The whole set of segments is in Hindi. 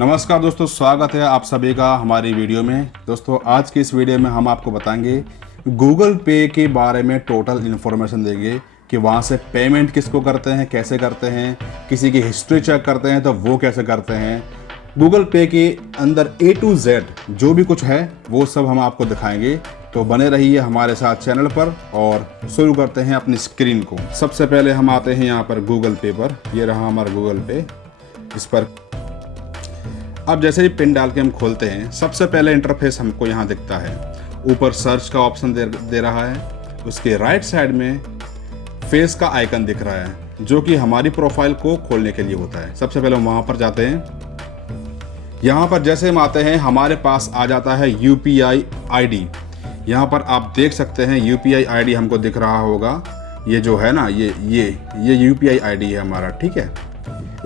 नमस्कार दोस्तों, स्वागत है आप सभी का हमारी वीडियो में। दोस्तों आज की इस वीडियो में हम आपको बताएंगे गूगल पे के बारे में टोटल इन्फॉर्मेशन देंगे कि वहाँ से पेमेंट किसको करते हैं, कैसे करते हैं, किसी की हिस्ट्री चेक करते हैं तो वो कैसे करते हैं। गूगल पे के अंदर A to Z जो भी कुछ है वो सब हम आपको दिखाएंगे, तो बने रहिए हमारे साथ चैनल पर। और शुरू करते हैं अपनी स्क्रीन को। सबसे पहले हम आते हैं यहाँ पर गूगल पे पर। ये रहा हमारा गूगल पे। इस पर अब जैसे ही पिन डाल के हम खोलते हैं, सबसे पहले इंटरफेस हमको यहाँ दिखता है। ऊपर सर्च का ऑप्शन दे रहा है, उसके राइट साइड में फेस का आइकन दिख रहा है जो कि हमारी प्रोफाइल को खोलने के लिए होता है। सबसे पहले हम वहाँ पर जाते हैं। यहाँ पर जैसे हम आते हैं हमारे पास आ जाता है UPI ID। यहाँ पर आप देख सकते हैं UPI ID हमको दिख रहा होगा। ये जो है ना, ये UPI ID है हमारा, ठीक है।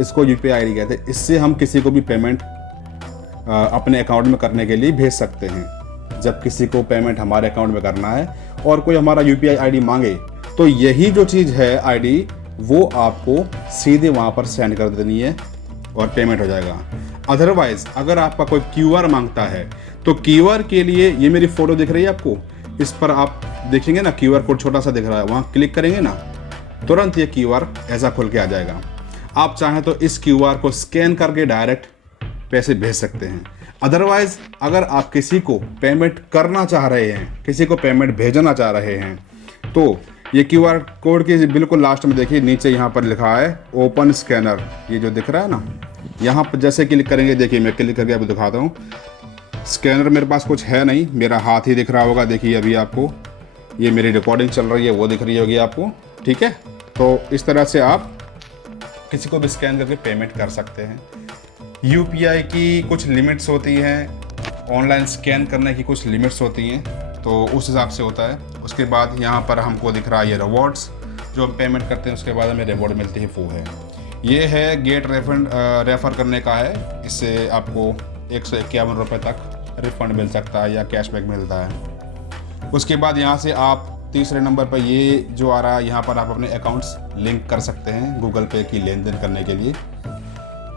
इसको UPI ID कहते हैं। इससे हम किसी को भी पेमेंट अपने अकाउंट में करने के लिए भेज सकते हैं। जब किसी को पेमेंट हमारे अकाउंट में करना है और कोई हमारा UPI ID मांगे तो यही जो चीज़ है ID, वो आपको सीधे वहाँ पर सेंड कर देनी है और पेमेंट हो जाएगा। अदरवाइज़ अगर आपका कोई QR मांगता है तो QR के लिए ये मेरी फ़ोटो दिख रही है आपको, इस पर आप देखेंगे ना QR कोड छोटा सा दिख रहा है, वहाँ क्लिक करेंगे ना, तुरंत ये QR ऐसा खुल के आ जाएगा। आप चाहें तो इस QR को स्कैन करके डायरेक्ट पैसे भेज सकते हैं। अदरवाइज़ अगर आप किसी को पेमेंट करना चाह रहे हैं, किसी को पेमेंट भेजना चाह रहे हैं, तो ये QR कोड के बिल्कुल लास्ट में देखिए, नीचे यहाँ पर लिखा है ओपन स्कैनर। ये जो दिख रहा है ना, यहाँ पर जैसे क्लिक करेंगे, देखिए मैं क्लिक करके आपको दिखाता हूँ। स्कैनर मेरे पास कुछ है नहीं, मेरा हाथ ही दिख रहा होगा। देखिए अभी आपको ये मेरी रिकॉर्डिंग चल रही है, वो दिख रही होगी आपको, ठीक है। तो इस तरह से आप किसी को भी स्कैन करके पेमेंट कर सकते हैं। UPI की कुछ लिमिट्स होती हैं, ऑनलाइन स्कैन करने की कुछ लिमिट्स होती हैं, तो उस हिसाब से होता है। उसके बाद यहाँ पर हमको दिख रहा है ये रिवॉर्ड्स, जो हम पेमेंट करते हैं उसके बाद हमें रिवॉर्ड मिलती है, वो है। ये है गेट रिफंड, रेफ़र करने का है। इससे आपको 151 रुपये तक रिफ़ंड मिल सकता है या कैशबैक मिलता है। उसके बाद यहाँ से आप तीसरे नंबर पर ये जो आ रहा है, यहाँ पर आप अपने अकाउंट्स लिंक कर सकते हैं गूगल पे की लेन देन करने के लिए।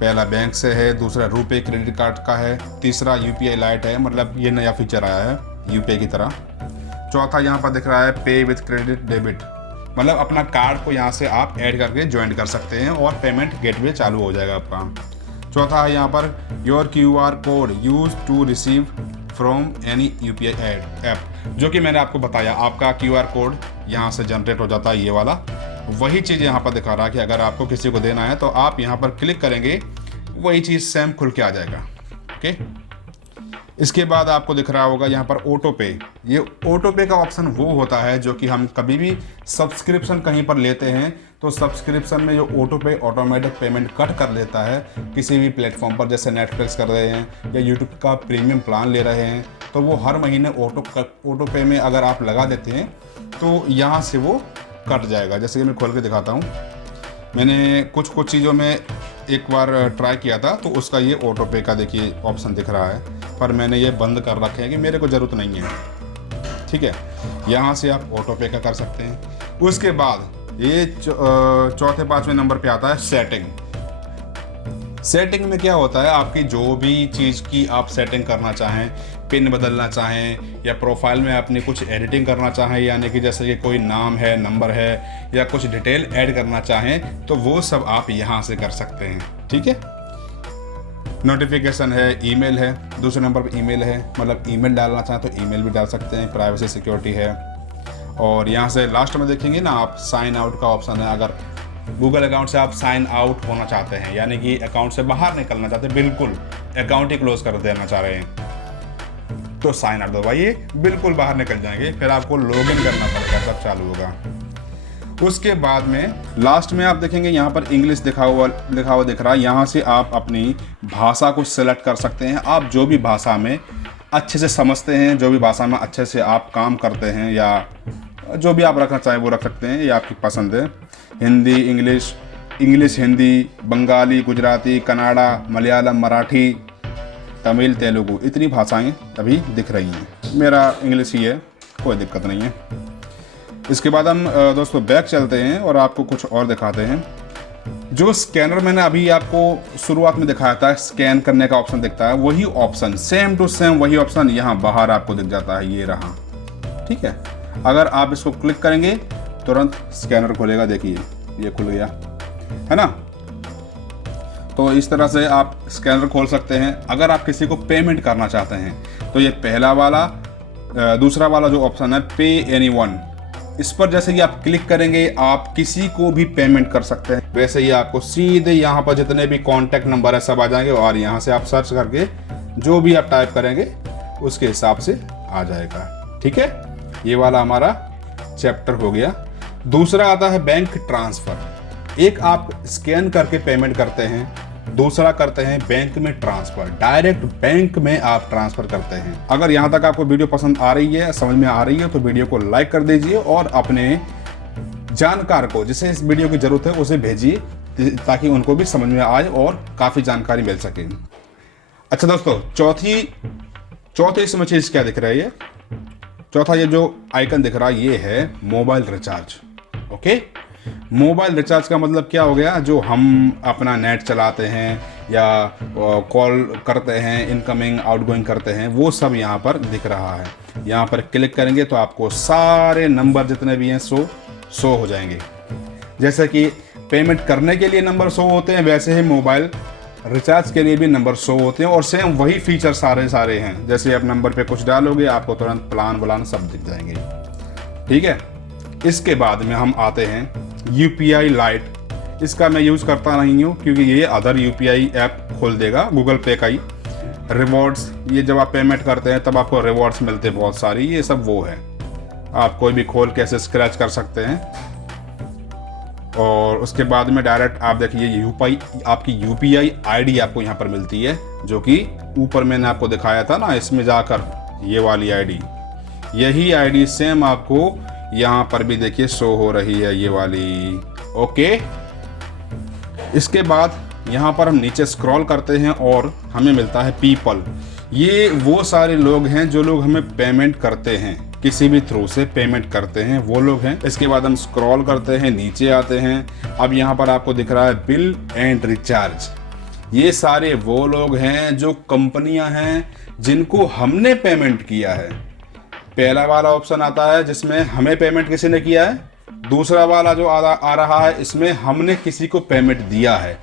पहला बैंक से है, दूसरा रुपे क्रेडिट कार्ड का है, तीसरा UPI लाइट है, मतलब ये नया फीचर आया है UPI की तरह। चौथा यहाँ पर दिख रहा है पे विथ क्रेडिट डेबिट, मतलब अपना कार्ड को यहाँ से आप ऐड करके ज्वाइन कर सकते हैं और पेमेंट गेटवे चालू हो जाएगा आपका। चौथा है यहाँ पर your QR code use to receive from any UPI app, जो कि मैंने आपको बताया, आपका QR कोड यहाँ से जनरेट हो जाता है, ये वाला वही चीज़ यहाँ पर दिखा रहा है कि अगर आपको किसी को देना है तो आप यहाँ पर क्लिक करेंगे, वही चीज़ सेम खुल के आ जाएगा। ओके, इसके बाद आपको दिख रहा होगा यहाँ पर ऑटो पे। ये ऑटो पे का ऑप्शन वो होता है जो कि हम कभी भी सब्सक्रिप्शन कहीं पर लेते हैं तो सब्सक्रिप्शन में जो ऑटो पे ऑटोमेटिक पेमेंट कट कर लेता है किसी भी प्लेटफॉर्म पर, जैसे नेटफ्लिक्स कर रहे हैं या यूट्यूब का प्रीमियम प्लान ले रहे हैं, तो वो हर महीने ऑटो पे में अगर आप लगा देते हैं तो यहाँ से वो कट जाएगा। जैसे कि मैं खोल के दिखाता हूँ, मैंने कुछ चीज़ों में एक बार ट्राई किया था तो उसका ये ऑटो पे का देखिए ऑप्शन दिख रहा है, पर मैंने ये बंद कर रखे हैं कि मेरे को ज़रूरत नहीं है, ठीक है। यहाँ से आप ऑटो पे का कर सकते हैं। उसके बाद ये चौथे पाँचवें नंबर पे आता है सेटिंग। सेटिंग में क्या होता है, आपकी जो भी चीज़ की आप सेटिंग करना चाहें, पिन बदलना चाहें या प्रोफाइल में अपनी कुछ एडिटिंग करना चाहें, यानी कि जैसे कि कोई नाम है, नंबर है या कुछ डिटेल ऐड करना चाहें, तो वो सब आप यहाँ से कर सकते हैं, ठीक है। नोटिफिकेशन है, ईमेल है, दूसरे नंबर पर ईमेल है, मतलब ईमेल डालना चाहें तो ईमेल भी डाल सकते हैं, प्राइवेसी सिक्योरिटी है। और यहाँ से लास्ट में देखेंगे ना आप, साइन आउट का ऑप्शन है। अगर गूगल अकाउंट से आप साइन आउट होना चाहते हैं, यानी कि अकाउंट से बाहर निकलना चाहते हैं, बिल्कुल अकाउंट ही क्लोज कर देना चाह रहे हैं, तो साइन आउट दबाइए, बिल्कुल बाहर निकल जाएंगे। फिर आपको लॉगिन करना पड़ेगा, सब चालू होगा। उसके बाद में लास्ट में आप देखेंगे यहाँ पर इंग्लिश लिखा हुआ दिख रहा है। यहाँ से आप अपनी भाषा को सिलेक्ट कर सकते हैं। आप जो भी भाषा में अच्छे से समझते हैं, जो भी भाषा में अच्छे से आप काम करते हैं, या जो भी आप रखना चाहें वो रख सकते हैं, ये आपकी पसंद है। हिंदी, इंग्लिश हिंदी, बंगाली, गुजराती, कन्नड़ा, मलयालम, मराठी, तमिल, तेलुगु, इतनी भाषाएं अभी दिख रही हैं। मेरा इंग्लिश ही है, कोई दिक्कत नहीं है। इसके बाद हम दोस्तों बैक चलते हैं और आपको कुछ और दिखाते हैं। जो स्कैनर मैंने अभी आपको शुरुआत में दिखाया था, स्कैन करने का ऑप्शन दिखता है, वही ऑप्शन सेम टू सेम वही ऑप्शन यहाँ बाहर आपको दिख जाता है, ये रहा। ठीक है, अगर आप इसको क्लिक करेंगे तुरंत स्कैनर खुलेगा, देखिए ये खुल गया है ना। तो इस तरह से आप स्कैनर खोल सकते हैं। अगर आप किसी को पेमेंट करना चाहते हैं तो ये पहला वाला, दूसरा वाला जो ऑप्शन है पे एनीवन, इस पर जैसे ही आप क्लिक करेंगे आप किसी को भी पेमेंट कर सकते हैं। वैसे ही आपको सीधे यहाँ पर जितने भी कॉन्टैक्ट नंबर है सब आ जाएंगे और यहाँ से आप सर्च करके जो भी आप टाइप करेंगे उसके हिसाब से आ जाएगा। ठीक है, ये वाला हमारा चैप्टर हो गया। दूसरा आता है बैंक ट्रांसफ़र। एक आप स्कैन करके पेमेंट करते हैं, दूसरा करते हैं बैंक में ट्रांसफर, डायरेक्ट बैंक में आप ट्रांसफर करते हैं। अगर यहाँ तक आपको वीडियो पसंद आ रही है, समझ में आ रही है, तो वीडियो को लाइक कर दीजिए और अपने जानकार को, जिसे इस वीडियो की जरूरत है, उसे भेजिए ताकि उनको भी समझ में आए और काफ़ी जानकारी मिल सके। अच्छा दोस्तों, चौथी इसमें चीज़ क्या दिख रही है? चौथा ये जो आइकन दिख रहा है ये है mobile recharge. Okay, mobile recharge का मतलब क्या हो गया? जो हम अपना नेट चलाते हैं या कॉल करते हैं, इनकमिंग आउटगोइंग करते हैं, वो सब यहाँ पर दिख रहा है। यहाँ पर क्लिक करेंगे तो आपको सारे नंबर जितने भी हैं शो हो जाएंगे। जैसे कि पेमेंट करने के लिए नंबर शो होते हैं, वैसे ही मोबाइल रिचार्ज के लिए भी नंबर शो होते हैं और सेम वही फीचर सारे हैं। जैसे आप नंबर पे कुछ डालोगे आपको तुरंत प्लान सब दिख जाएंगे। ठीक है, इसके बाद में हम आते हैं UPI लाइट। इसका मैं यूज़ करता नहीं हूँ क्योंकि ये अदर UPI ऐप खोल देगा, गूगल पे का ही। रिवॉर्ड्स, ये जब आप पेमेंट करते हैं तब आपको रिवॉर्ड्स मिलते हैं बहुत सारी, ये सब वो है। आप कोई भी खोल के ऐसे स्क्रैच कर सकते हैं। और उसके बाद में डायरेक्ट आप देखिए आपकी UPI ID आपको यहाँ पर मिलती है, जो कि ऊपर मैंने आपको दिखाया था ना, इसमें जाकर ये वाली ID, यही ID सेम आपको यहाँ पर भी देखिए शो हो रही है, ये वाली। ओके, इसके बाद यहाँ पर हम नीचे स्क्रॉल करते हैं और हमें मिलता है पीपल। ये वो सारे लोग हैं जो लोग हमें पेमेंट करते हैं, किसी भी थ्रू से पेमेंट करते हैं, वो लोग हैं। इसके बाद हम स्क्रॉल करते हैं, नीचे आते हैं। अब यहाँ पर आपको दिख रहा है बिल एंड रिचार्ज। ये सारे वो लोग हैं जो कंपनियां हैं जिनको हमने पेमेंट किया है। पहला वाला ऑप्शन आता है जिसमें हमें पेमेंट किसी ने किया है, दूसरा वाला जो आ रहा है इसमें हमने किसी को पेमेंट दिया है,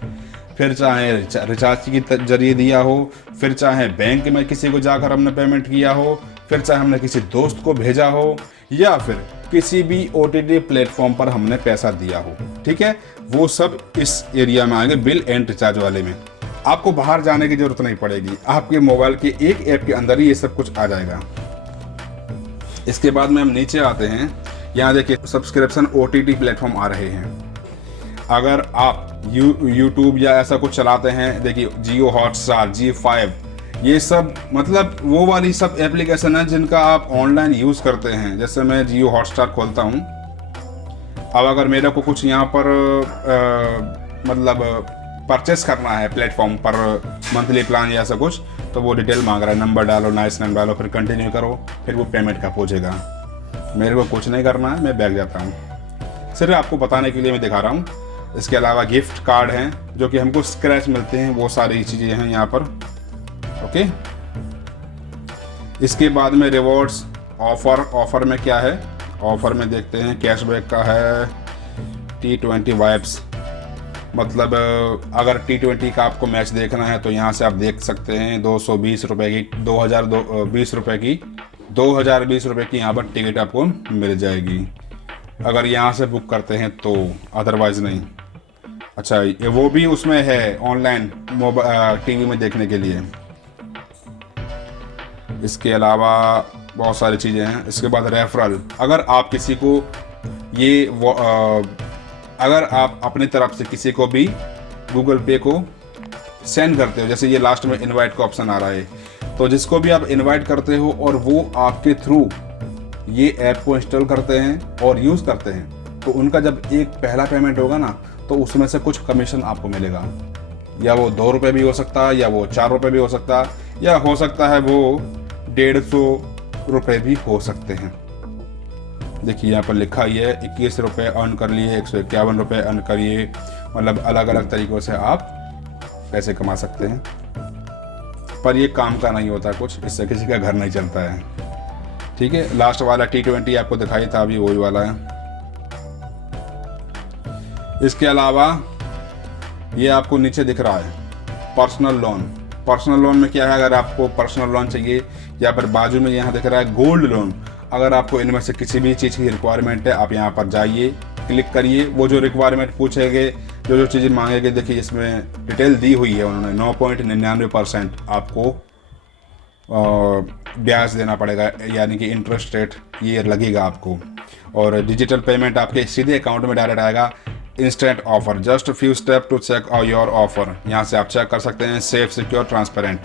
फिर चाहे रिचार्ज के जरिए दिया हो, फिर चाहे बैंक में किसी को जाकर हमने पेमेंट किया हो, फिर चाहे हमने किसी दोस्त को भेजा हो, या फिर किसी भी OTT प्लेटफॉर्म पर हमने पैसा दिया हो। ठीक है, वो सब इस एरिया में आएंगे, बिल एंड रिचार्ज वाले में। आपको बाहर जाने की जरूरत नहीं पड़ेगी, आपके मोबाइल के एक ऐप के अंदर ही ये सब कुछ आ जाएगा। इसके बाद में हम नीचे आते हैं, यहाँ देखिए सब्सक्रिप्शन OTT प्लेटफॉर्म आ रहे हैं। अगर आप YouTube या ऐसा कुछ चलाते हैं, देखिए जियो हॉटस्टार, G5, ये सब मतलब वो वाली सब एप्लीकेशन है जिनका आप ऑनलाइन यूज़ करते हैं। जैसे मैं जियो हॉटस्टार खोलता हूँ, अब अगर मेरे को कुछ यहाँ पर मतलब परचेस करना है प्लेटफॉर्म पर, मंथली प्लान या ऐसा कुछ, तो वो डिटेल मांग रहा है, नंबर डालो, नाइस नेम डालो, फिर कंटिन्यू करो, फिर वो पेमेंट का पूछेगा। मेरे को कुछ नहीं करना है, मैं बैठ जाता हूँ। सिर्फ आपको बताने के लिए मैं दिखा रहा हूँ। इसके अलावा गिफ्ट कार्ड हैं जो कि हमको स्क्रैच मिलते हैं, वो सारी चीज़ें हैं यहाँ पर। ओके, इसके बाद में रिवॉर्ड्स, ऑफ़र में क्या है, ऑफ़र में देखते हैं कैशबैक का है। T20 वाइब्स, मतलब अगर T20 का आपको मैच देखना है तो यहाँ से आप देख सकते हैं। 220 रुपये की 2020 रुपये की यहाँ पर टिकट आपको मिल जाएगी अगर यहाँ से बुक करते हैं तो, अदरवाइज़ नहीं। अच्छा, ये वो भी उसमें है ऑनलाइन टीवी में देखने के लिए। इसके अलावा बहुत सारी चीज़ें हैं। इसके बाद रेफरल, अगर आप किसी को अगर आप अपनी तरफ से किसी को भी गूगल पे को सेंड करते हो, जैसे ये लास्ट में इनवाइट का ऑप्शन आ रहा है, तो जिसको भी आप इनवाइट करते हो और वो आपके थ्रू ये ऐप को इंस्टॉल करते हैं और यूज़ करते हैं, तो उनका जब एक पहला पेमेंट होगा ना, तो उसमें से कुछ कमीशन आपको मिलेगा। या वो 2 रुपये भी हो सकता है, या वो 4 रुपये भी हो सकता है, या हो सकता है वो 150 रुपये भी हो सकते हैं। देखिए यहाँ पर लिखा ही है 21 रुपये अर्न कर लिए, 151 रुपये अर्न करिए, मतलब अलग अलग तरीक़ों से आप पैसे कमा सकते हैं, पर ये काम का नहीं होता कुछ, इससे किसी का घर नहीं चलता है। ठीक है, लास्ट वाला T20 आपको दिखाई था, अभी वही वाला है। इसके अलावा ये आपको नीचे दिख रहा है पर्सनल लोन। पर्सनल लोन में क्या है, अगर आपको पर्सनल लोन चाहिए, या फिर बाजू में यहाँ दिख रहा है गोल्ड लोन। अगर आपको इनमें से किसी भी चीज़ की रिक्वायरमेंट है, आप यहाँ पर जाइए, क्लिक करिए, वो जो रिक्वायरमेंट पूछेंगे, जो चीज़ें मांगेंगे, देखिए इसमें डिटेल दी हुई है उन्होंने। 9.99% आपको ब्याज देना पड़ेगा, यानी कि इंटरेस्ट रेट ये लगेगा आपको। और डिजिटल पेमेंट आपके सीधे अकाउंट में डायरेक्ट आएगा। Instant offer, just few step to check your offer. यहाँ से आप चेक कर सकते हैं, सेफ, सिक्योर, ट्रांसपेरेंट,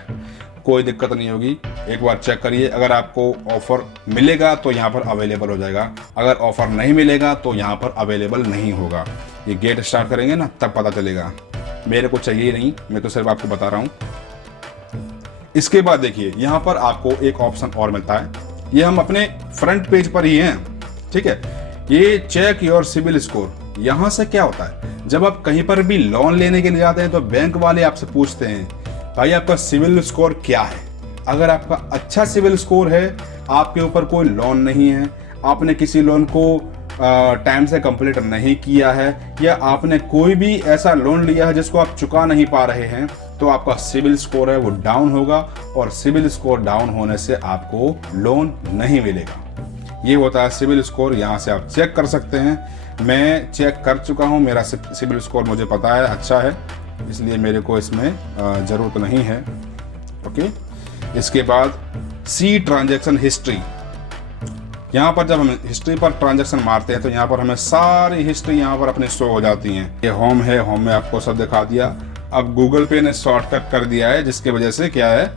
कोई दिक्कत नहीं होगी। एक बार चेक करिए, अगर आपको ऑफर मिलेगा तो यहाँ पर अवेलेबल हो जाएगा, अगर ऑफर नहीं मिलेगा तो यहाँ पर अवेलेबल नहीं होगा। ये गेट स्टार्ट करेंगे ना, तब पता चलेगा। मेरे को चाहिए नहीं, मैं तो सिर्फ आपको बता रहा हूँ। इसके बाद देखिए, यहाँ पर आपको एक ऑप्शन और मिलता है, ये हम अपने फ्रंट पेज पर ही हैं। ठीक है, ये चेक योर सिविल स्कोर। यहाँ से क्या होता है, जब आप कहीं पर भी लोन लेने के लिए जाते हैं तो बैंक वाले आपसे पूछते हैं, भाई आपका सिविल स्कोर क्या है। अगर आपका अच्छा सिविल स्कोर है, आपके ऊपर कोई लोन नहीं है, आपने किसी लोन को टाइम से कंप्लीट नहीं किया है, या आपने कोई भी ऐसा लोन लिया है जिसको आप चुका नहीं पा रहे हैं, तो आपका सिविल स्कोर है वो डाउन होगा, और सिविल स्कोर डाउन होने से आपको लोन नहीं मिलेगा। ये होता है सिविल स्कोर। यहाँ से आप चेक कर सकते हैं। मैं चेक कर चुका हूँ, मेरा सिविल स्कोर मुझे पता है अच्छा है, इसलिए मेरे को इसमें ज़रूरत नहीं है। ओके, इसके बाद सी ट्रांजैक्शन हिस्ट्री। यहाँ पर जब हम हिस्ट्री पर ट्रांजैक्शन मारते हैं तो यहाँ पर हमें सारी हिस्ट्री यहाँ पर अपने शो हो जाती हैं। ये होम है, होम में आपको सब दिखा दिया। अब गूगल पे ने शॉर्टकट कर दिया है, जिसकी वजह से क्या है,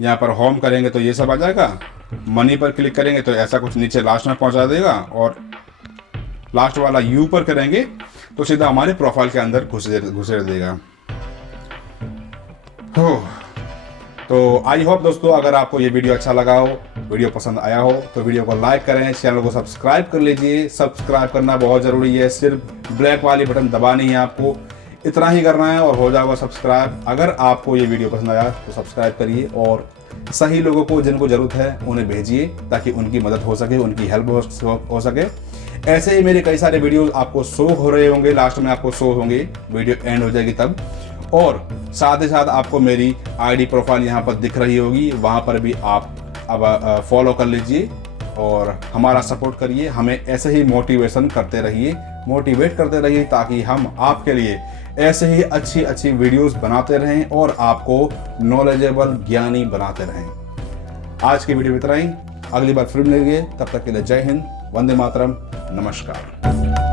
यहाँ पर होम करेंगे तो ये सब आ जाएगा, मनी पर क्लिक करेंगे तो ऐसा कुछ नीचे लास्ट में पहुँचा देगा, और लास्ट वाला यू पर करेंगे तो सीधा हमारे प्रोफाइल के अंदर घुसेड़ देगा। तो आई होप दोस्तों, अगर आपको ये वीडियो अच्छा लगा हो, वीडियो पसंद आया हो, तो वीडियो को लाइक करें, चैनल को सब्सक्राइब कर लीजिए। सब्सक्राइब करना बहुत ज़रूरी है, सिर्फ ब्लैक वाली बटन दबानी है आपको, इतना ही करना है और हो जाएगा सब्सक्राइब। अगर आपको ये वीडियो पसंद आया तो सब्सक्राइब करिए, और सही लोगों को जिनको ज़रूरत है उन्हें भेजिए, ताकि उनकी मदद हो सके, उनकी हेल्प हो सके। ऐसे ही मेरे कई सारे वीडियोस आपको शो हो रहे होंगे, लास्ट में आपको शो होंगे, वीडियो एंड हो जाएगी तब। और साथ ही साथ आपको मेरी आईडी प्रोफाइल यहाँ पर दिख रही होगी, वहाँ पर भी आप अब फॉलो कर लीजिए और हमारा सपोर्ट करिए। हमें ऐसे ही मोटिवेशन करते रहिए, मोटिवेट करते रहिए, ताकि हम आपके लिए ऐसे ही अच्छी अच्छी वीडियोस बनाते रहें और आपको नॉलेजेबल, ज्ञानी बनाते रहें। आज की वीडियो में इतना ही, अगली बार फिर मिलेंगे, तब तक के लिए जय हिंद, वंदे मातरम, नमस्कार।